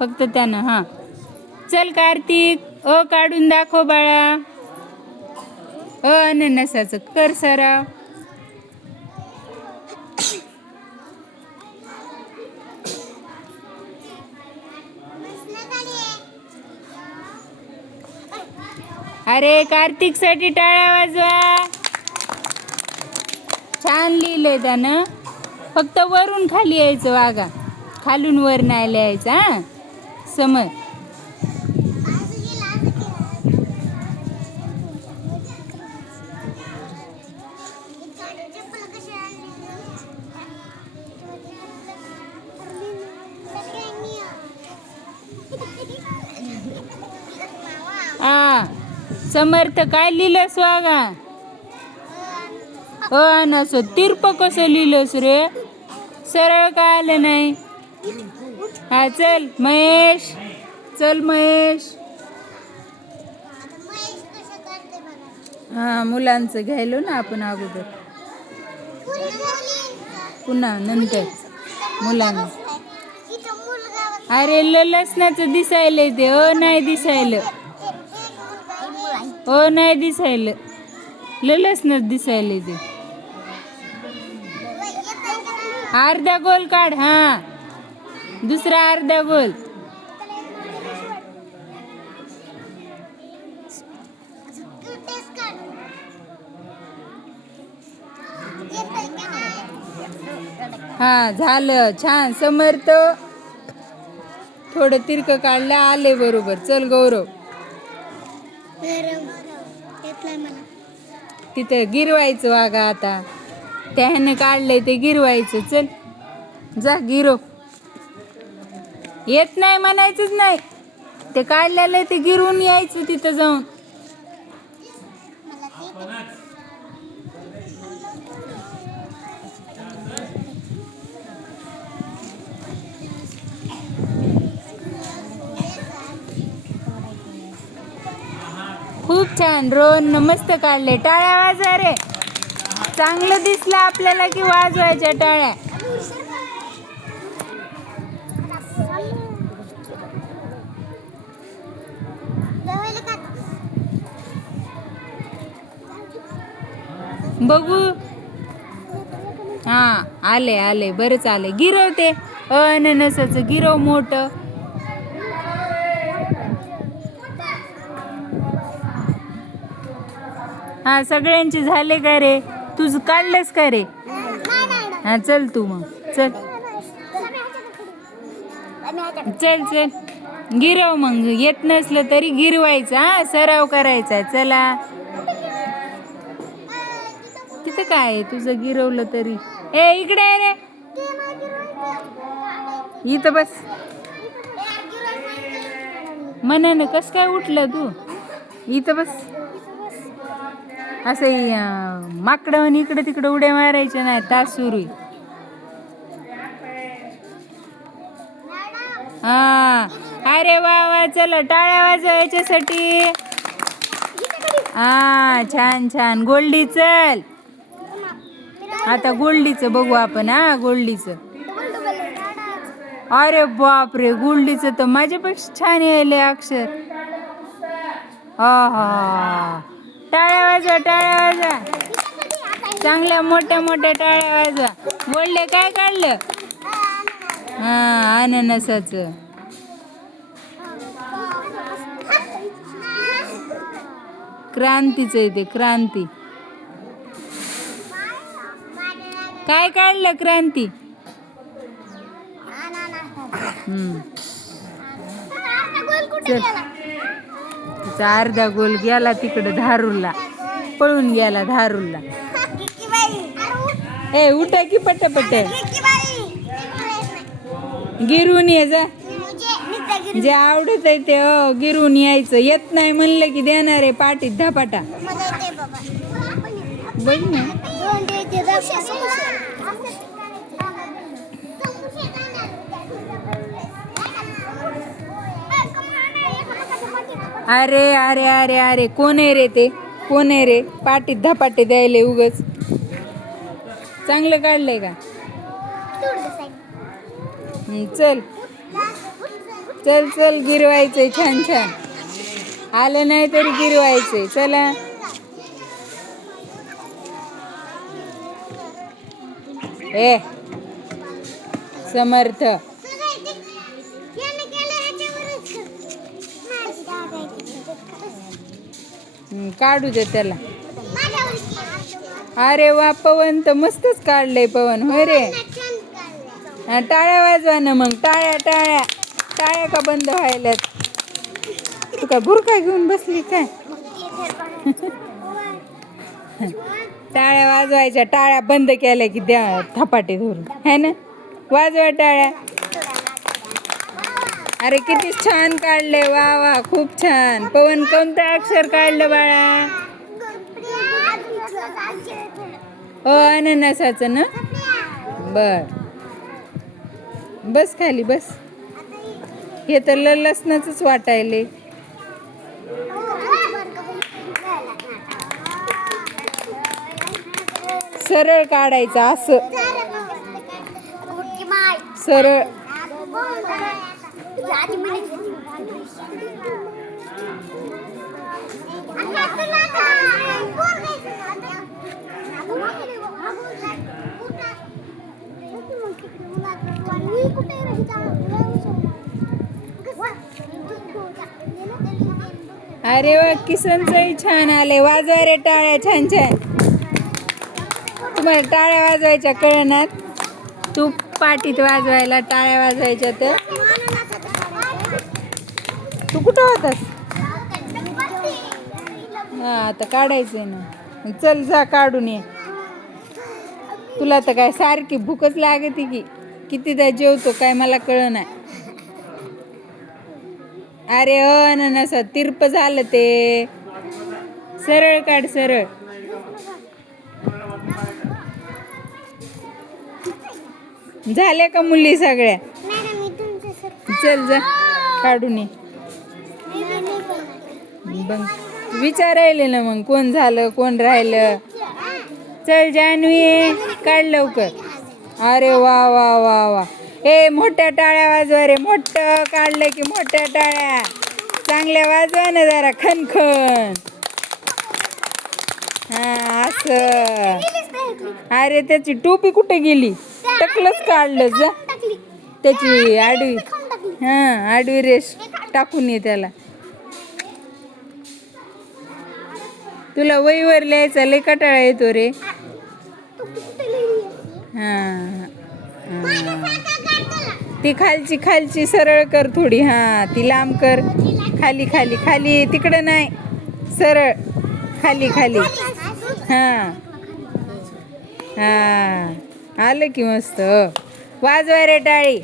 फक्त त्यानं. हां चल कार्तिक काढून दाखव बाळा. अननसाचं कर सराव. अरे कार्तिकसाठी टाळ्या वाजवा. छान लिहिलंय त्यानं. फक्त वरून खाली यायचं वागा, खालून वर नाही लिहायचं. हां समज. समर्थ काय लिहिलंस वागा? असं तिरप कसं लिहिलंस रे? सरळ काय आलं नाही. हा चल महेश, चल महेश. हा मुलांचं घ्यायलो ना आपण अगोदर, पुन्हा नंतर मुलांना. अरे लसणाचं दिसायलंय ते. नाही दिसायलं. नाही दिसायलं. लसणच दिसायलंय ते. अर्धा गोल काढ. हा दुसरा अर्धा गोल. हा झालं छान. समर्थ थोडं तिरकं काढलं, आले बरोबर. चल गौरव, तिथं गिरवायचं वागा. आता त्याने काढलंय ते गिरवायचं. चल जा गिरव. येत नाही म्हणायचंच नाही. ते काढलेलं ते गिरवून यायचं तिथं जाऊन. खूप छान रोहन, मस्त काढले. टाळ्या वाजवा रे. चांगलं दिसलं आपल्याला की वाजवायच्या टाळ्या. बघू. हा आले आले, बरंच आले. गिरवते अननसाचं गिरव मोठं. हा सगळ्यांचे झाले का रे? तुझं काढलंस का रे? हा चल तू मग चल. चल चल गिरव मग. येत नसलं तरी गिरवायचं. हा सराव करायचा. चला तिथं काय तुझं गिरवलं तरी. इकडे आहे रे. इथं बस. मनाने कस काय उठलं तू? इथं बस. असं माकडं इकडे तिकडे उड्या मारायच्या नाही. तास सुरू. हा अरे वा वा. चला टाळ्या वाजवा याच्यासाठी. हा छान छान. गोल्डी चल. आता गोल्डीचं बघू आपण. हा गोल्डीचं. अरे बापरे, गोल्डीचं तर माझ्यापेक्षा छान यायले अक्षर. हा टाळ्या वाजवा, टाळ्या वाजवा. चांगल्या मोठ्या मोठ्या टाळ्या वाजवा. गोल्डे काय काढलं? हा अननसाचं. क्रांतीचं आहे ते. क्रांती. काय काढलं क्रांती? तिचा अर्धा गोल गेला तिकडं धारूरला. पळून गेला धारूरला. उठा की पटापट. गिरून ये जा. जे आवडत आहे ते गिरून यायचं. येत नाही म्हणलं की देणार आहे पाठीत धपाटा. बघ ना. अरे अरे अरे अरे, कोण आहे रे ते? कोण आहे रे? पाठीत धपाटे द्यायले उगच. चांगलं काढलंय का? चल चल चल गिरवायचंय छान छान. आलं नाही तरी गिरवायचंय. चला ए समर्थ काढू दे त्याला. अरे वा पवन तर मस्तच काढलंय पवन. होय रे. हा, टाळ्या वाजवा ना मग. टाळ्या टाळ्या टाळ्या का बंद व्हायल्यात? तू काय बुरका घेऊन बसली काय? टाळ्या वाजवायच्या. टाळ्या बंद केल्या की द्या थपाटे धरून है ना. वाजवा टाळ्या. अरे किती छान काढले. वा वा खूप छान. पवन कोणतं अक्षर काढलं बाळा? हो अननसाचं ना. बर बस खाली बस. हे तर लसणाच वाटायले. सरळ काढायचं असं. सरळ. अरे वा किसनचंही छान आले. वाजवा रे टाळ्या छान छान. तुम्हाला टाळ्या वाजवायच्या कळणार. तू पाटीत वाजवायला टाळ्या वाजवायच्या तर. तू कुठं होतास? हा आता काढायचंय ना. चल जा काढून ये. तुला तर काय सारखी भूकच लागते की. कितीदा जेवतो काय मला कळना. अरे अननसा तिरप झालं ते. सरळ काढ सरळ. झाल्या का मुली सगळ्या? चल जा काढून ये. बघ विचारायले ना मग कोण झालं कोण राहिलं. चल जान्हवी काढ लवकर. अरे वा वा वा वा. ए मोठ्या टाळ्या वाजवा रे. मोठं काढलं की मोठ्या टाळ्या चांगल्या वाजवा ना जरा खनखन. हा असं. अरे त्याची टोपी कुठे गेली? टकलंच काढलं जा. त्याची आडवी. हा आडवी रेष टाकून ये त्याला. तुला वहीवर लिहायचा लय कंटाळा येतो रे. हा ती खालची खालची सरळ कर थोडी. हा ती लांब कर. खाली खाली खाली तिकडं नाही. सरळ खाली खाली. हा हा आलं की मस्त. वाजवा रे टाळी.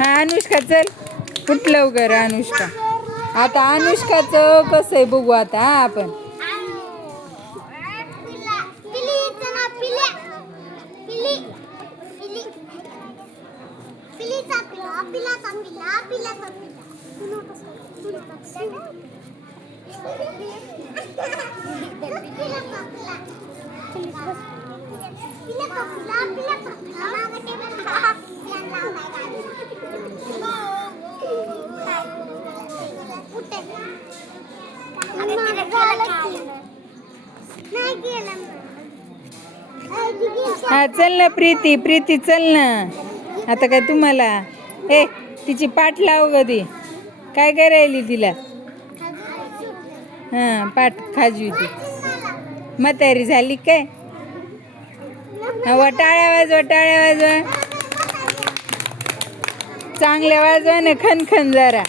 हा अनुष्का चल उठ लवकर. अनुष्का आता अनुष्काचं कसं आहे बघू आता. हा आपण हा चल ना प्रीती. प्रीती चल ना. आता काय तुम्हाला ए तिची पाठ लाव कधी. काय करायली तिला? हा पाठ खाजवी ती. म्हातारी झाली काय? हा टाळ्या वाजवा टाळ्या वाजवा. चांगल्या वाजवा ना खनखन जरा.